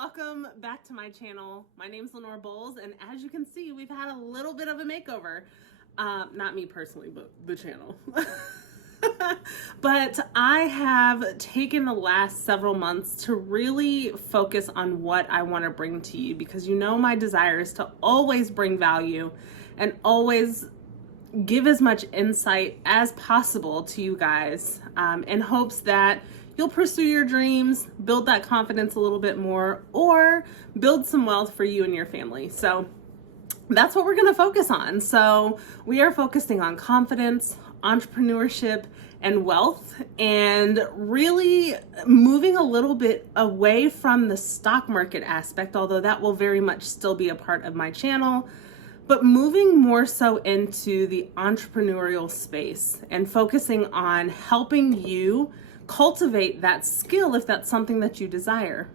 welcome back to my channel. My name's Lenore Bowles, and as you can see, we've had a little bit of a makeover. Not me personally, but the channel. But I have taken the last several months to really focus on what I want to bring to you, because you know my desire is to always bring value and always give as much insight as possible to you guys, in hopes that you'll pursue your dreams, build that confidence a little bit more, or build some wealth for you and your family. So that's what we're going to focus on. So we are focusing on confidence, entrepreneurship, and wealth, and really moving a little bit away from the stock market aspect, although that will very much still be a part of my channel, but moving more so into the entrepreneurial space and focusing on helping you cultivate that skill if that's something that you desire.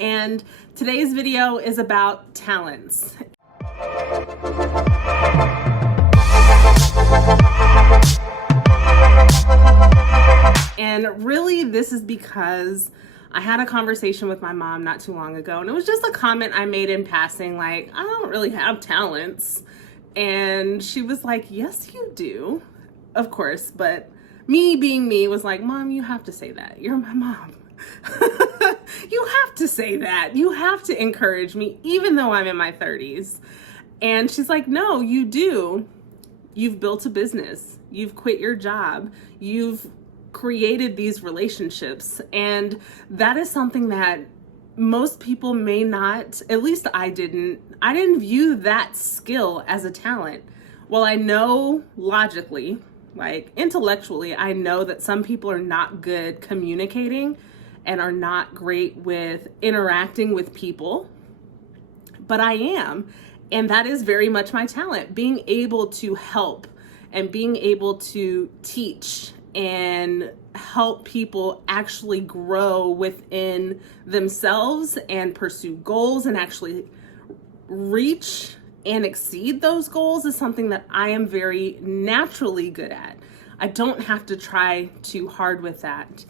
And today's video is about talents. And really, this is because I had a conversation with my mom not too long ago, and it was just a comment I made in passing, like, I don't really have talents. And she was like, yes, you do, of course, but me being me was like, Mom, you have to say that. You're my mom. You have to say that. You have to encourage me, even though I'm in my 30s. And she's like, no, you do. You've built a business. You've quit your job. You've created these relationships. And that is something that most people may not, at least I didn't view that skill as a talent. Well, I know logically, like intellectually, I know that some people are not good communicating and are not great with interacting with people, but I am. And that is very much my talent, being able to help and being able to teach and help people actually grow within themselves and pursue goals and actually reach and exceed those goals is something that I am very naturally good at. I don't have to try too hard with that.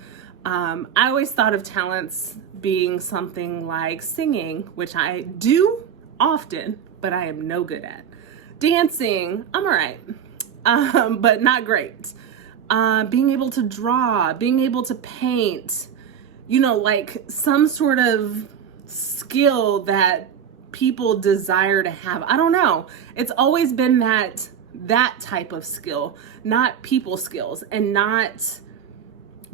I always thought of talents being something like singing, which I do often, but I am no good at. Dancing, I'm all right, but not great. Being able to draw, being able to paint, like some sort of skill that people desire to have. I don't know. It's always been that type of skill, not people skills, and not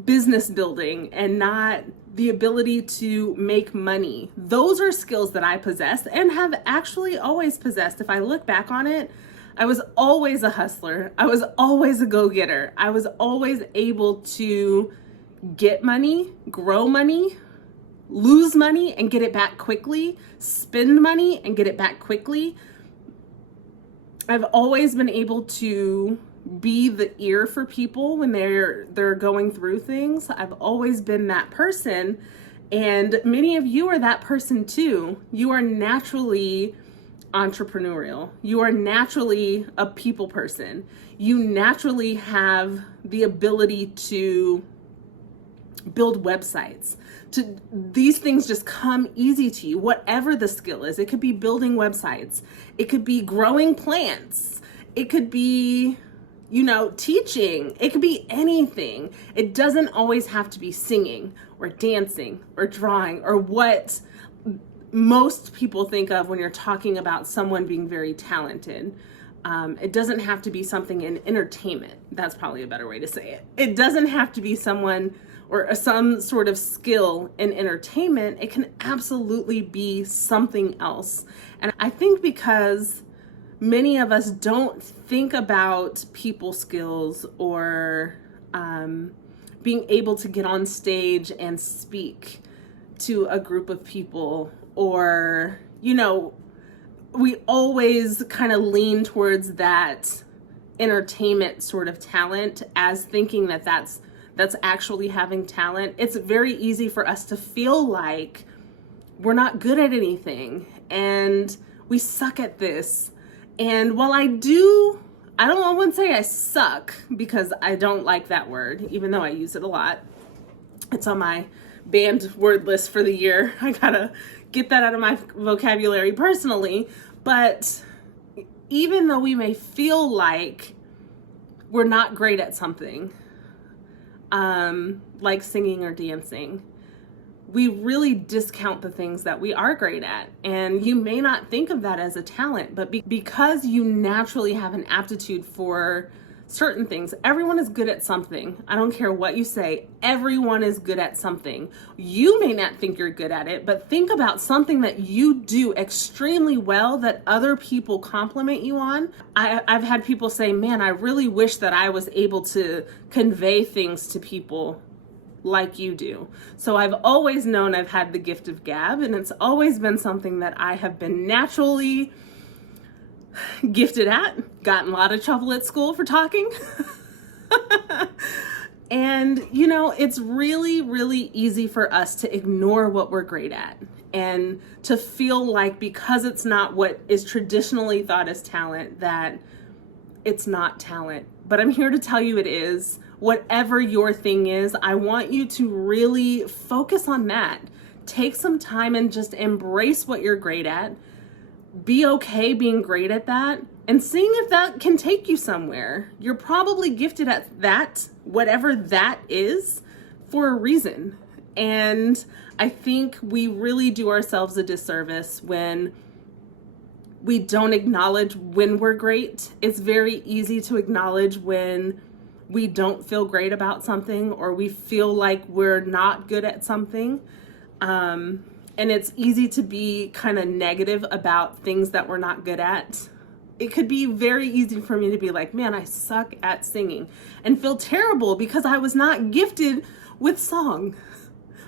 business building, and not the ability to make money. Those are skills that I possess and have actually always possessed. If I look back on it, I was always a hustler. I was always a go-getter. I was always able to get money, grow money, lose money and get it back quickly, spend money and get it back quickly. I've always been able to be the ear for people when they're going through things. I've always been that person, and many of you are that person too. You are naturally entrepreneurial. You are naturally a people person. You naturally have the ability to build websites. These things just come easy to you, whatever the skill is. It could be building websites. It could be growing plants. It could be, teaching. It could be anything. It doesn't always have to be singing or dancing or drawing or what most people think of when you're talking about someone being very talented. It doesn't have to be something in entertainment. That's probably a better way to say it. It doesn't have to be someone or some sort of skill in entertainment. It can absolutely be something else. And I think because many of us don't think about people skills or being able to get on stage and speak to a group of people, or, we always kind of lean towards that entertainment sort of talent as thinking that that's actually having talent. It's very easy for us to feel like we're not good at anything and we suck at this. And while I wouldn't say I suck, because I don't like that word, even though I use it a lot. It's on my banned word list for the year. I gotta get that out of my vocabulary personally. But even though we may feel like we're not great at something, like singing or dancing, we really discount the things that we are great at. And you may not think of that as a talent, but because you naturally have an aptitude for certain things, everyone is good at something. I don't care what you say, everyone is good at something. You may not think you're good at it, but think about something that you do extremely well that other people compliment you on. I've had people say, man, I really wish that I was able to convey things to people like you do. So I've always known I've had the gift of gab, and it's always been something that I have been naturally gifted at. Gotten a lot of trouble at school for talking. And you know, it's really, really easy for us to ignore what we're great at and to feel like because it's not what is traditionally thought as talent, that it's not talent. But I'm here to tell you it is. Whatever your thing is, I want you to really focus on that. Take some time and just embrace what you're great at. Be okay being great at that, and seeing if that can take you somewhere. You're probably gifted at that, whatever that is, for a reason. And I think we really do ourselves a disservice when we don't acknowledge when we're great. It's very easy to acknowledge when we don't feel great about something, or we feel like we're not good at something. And it's easy to be kind of negative about things that we're not good at. It could be very easy for me to be like, man, I suck at singing, and feel terrible because I was not gifted with song,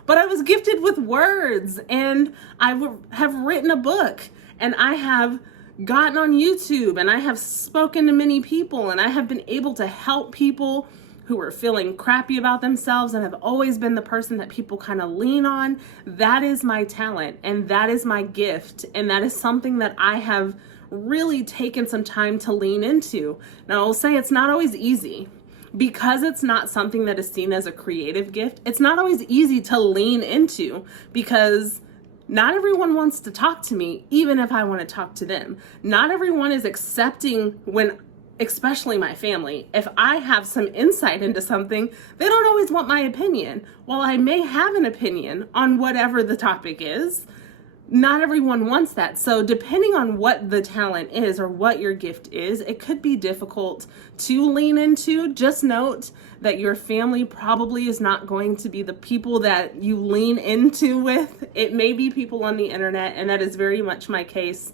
but I was gifted with words, and I have written a book, and I have gotten on YouTube, and I have spoken to many people, and I have been able to help people who are feeling crappy about themselves, and have always been the person that people kind of lean on. That is my talent, and that is my gift, and that is something that I have really taken some time to lean into. Now, I'll say it's not always easy. Because it's not something that is seen as a creative gift, it's not always easy to lean into, because not everyone wants to talk to me, even if I want to talk to them. Not everyone is accepting when, especially my family, if I have some insight into something, they don't always want my opinion. While I may have an opinion on whatever the topic is, not everyone wants that. So depending on what the talent is or what your gift is, it could be difficult to lean into. Just note that your family probably is not going to be the people that you lean into with. It may be people on the internet, and that is very much my case.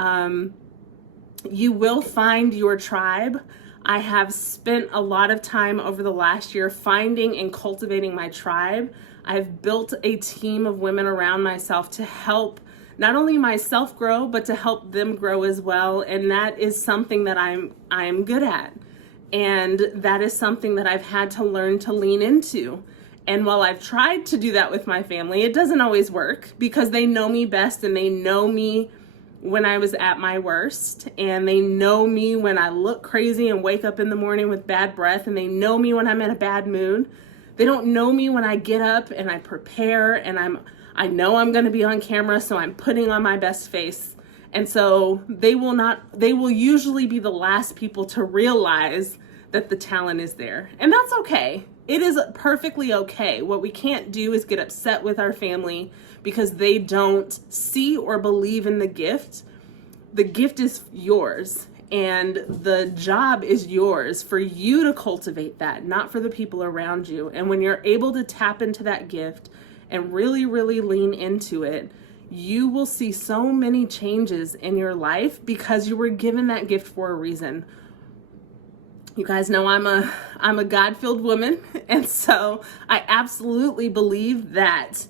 You will find your tribe. I have spent a lot of time over the last year finding and cultivating my tribe. I've built a team of women around myself to help not only myself grow, but to help them grow as well. And that is something that I'm good at. And that is something that I've had to learn to lean into. And while I've tried to do that with my family, it doesn't always work, because they know me best, and they know me when I was at my worst, and they know me when I look crazy and wake up in the morning with bad breath, and they know me when I'm in a bad mood. They don't know me when I get up and I prepare, and I know I'm going to be on camera, so I'm putting on my best face. And so they will usually be the last people to realize that the talent is there. And that's okay. It is perfectly okay. What we can't do is get upset with our family because they don't see or believe in the gift. The gift is yours, and the job is yours for you to cultivate that, not for the people around you. And when you're able to tap into that gift and really, really lean into it, you will see so many changes in your life because you were given that gift for a reason. You guys know I'm a God-filled woman, and so I absolutely believe that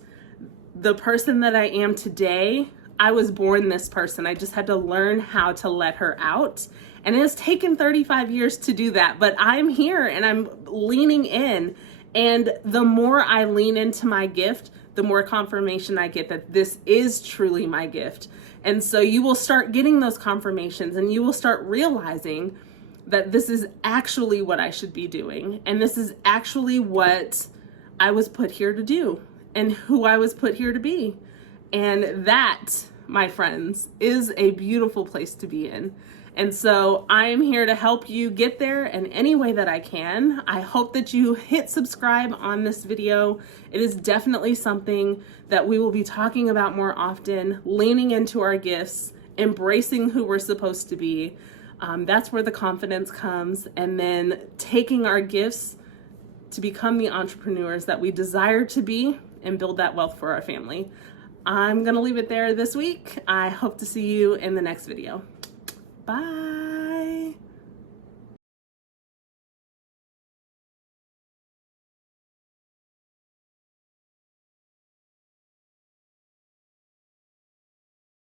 the person that I am today, I was born this person. I just had to learn how to let her out. And it has taken 35 years to do that, but I'm here and I'm leaning in. And the more I lean into my gift, the more confirmation I get that this is truly my gift. And so you will start getting those confirmations, and you will start realizing that this is actually what I should be doing. And this is actually what I was put here to do. and who I was put here to be. And that, my friends, is a beautiful place to be in. And so I am here to help you get there in any way that I can. I hope that you hit subscribe on this video. It is definitely something that we will be talking about more often, leaning into our gifts, embracing who we're supposed to be. That's where the confidence comes. And then taking our gifts to become the entrepreneurs that we desire to be and build that wealth for our family. I'm going to leave it there this week. I hope to see you in the next video. Bye.